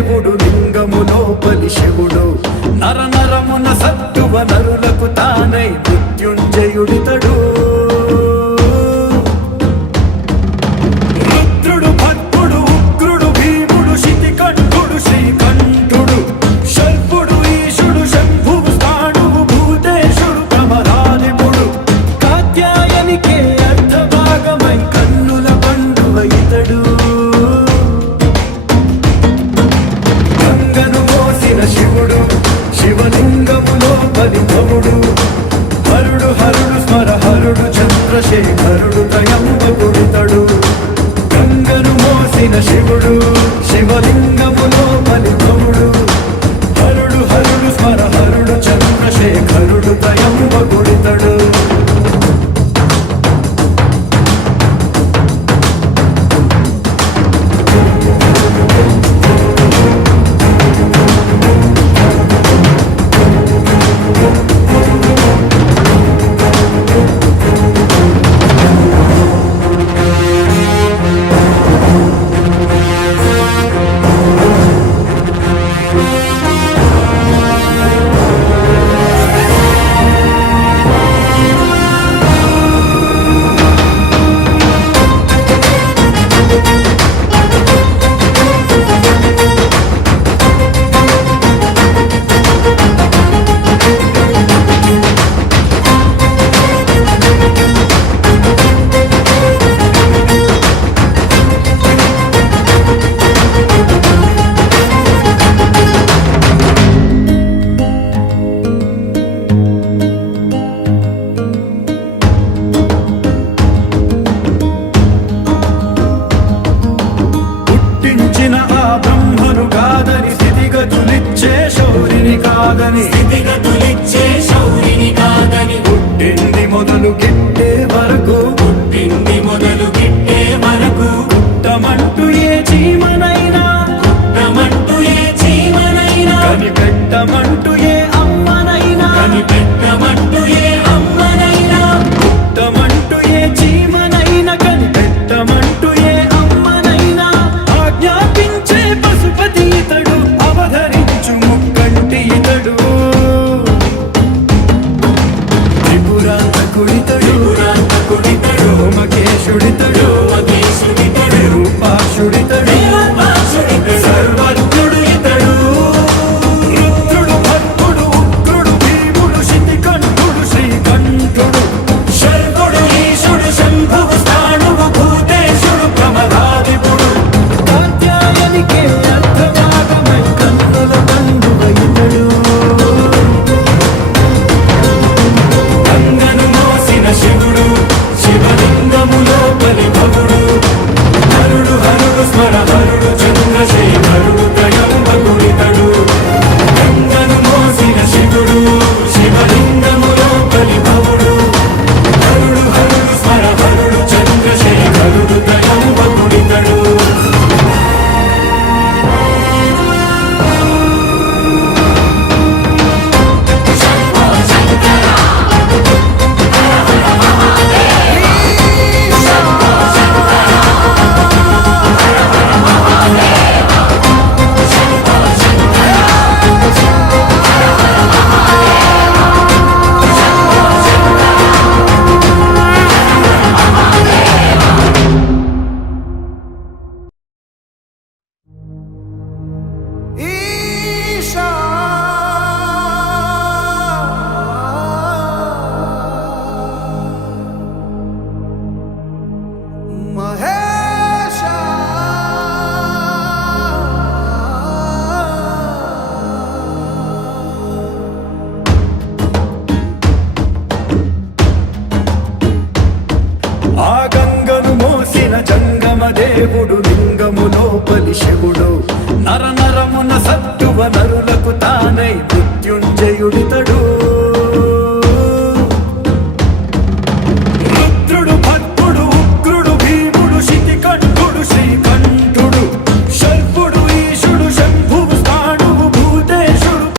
దేవుడు లింగము లోపలి శివుడు నర నరమున సత్తువ నరులకు తానై మృత్యుంజయుడితడు రుద్రుడు భక్తుడు ఉగ్రుడు భీముడు శితికంఠుడు శ్రీకంఠుడు శల్పుడు ఈశుడు శంభువు స్థాణువు భూతేశుడు ప్రమరాధిపుడు కాత్యాయనికే అర్ధభాగమై కన్నుల పండువ ఇతడు శివుడు శివలింగములో బలిభవుడు హరుడు హరుడు స్మర హరుడు చంద్రశేఖరుడు త్రయంబకుడితడు గంగను మోసిన శివుడు శివలింగములో బలిభవుడు హరుడు హరుడు స్మర హరుడు చంద్రశేఖరుడు త్రయంబకుడితడు స్థితిగతులిచ్చే శౌరిని కాదని పుట్టింది మొదలు గిట్టే వరకు పుట్టమంటూ ఏ చీమనైనా కనిపెట్టమంటూ ఏ అమ్మనైనా పుట్టమంటూ ఏ చీమనైనా కనిపెట్టమంటూ ఏ అమ్మనైనా ఆజ్ఞాపించే పశుపతి ఇతడు అవధరించు ముక్కంటి ఇతడు త్రిపురాంతకుడితడు రోమకేశుడితడు రూపాక్షుడితడు సర్వజ్ఞుడు ఇతడు రుద్రుడు భక్తుడు ఉగ్రుడు భీముడు శితికంఠుడు శ్రీకంఠుడు శల్పుడు ఈశుడు శంభువు స్థాణువు భూతేశుడు ప్రమదాధిపుడు కాత్యాయనికే అర్ధభాగమై కన్నుల పండువ ఇతడు గంగను మోసిన శివుడు శివలింగములో బలిభవుడు హరుడు హరుడు స్మర హరుడు చంద్రశేఖరుడు త్రయంబకుడితడు గంగను మోసిన శివుడు శివలింగములో బలిభవుడు హరుడు హరుడు స్మర హరుడు చంద్రశేఖరుడు త్రయంబకుడితడు దేవుడు లింగము లోపలి శివుడు నర నరమున సత్తువ నరులకు తానై మృత్యుంజయుడి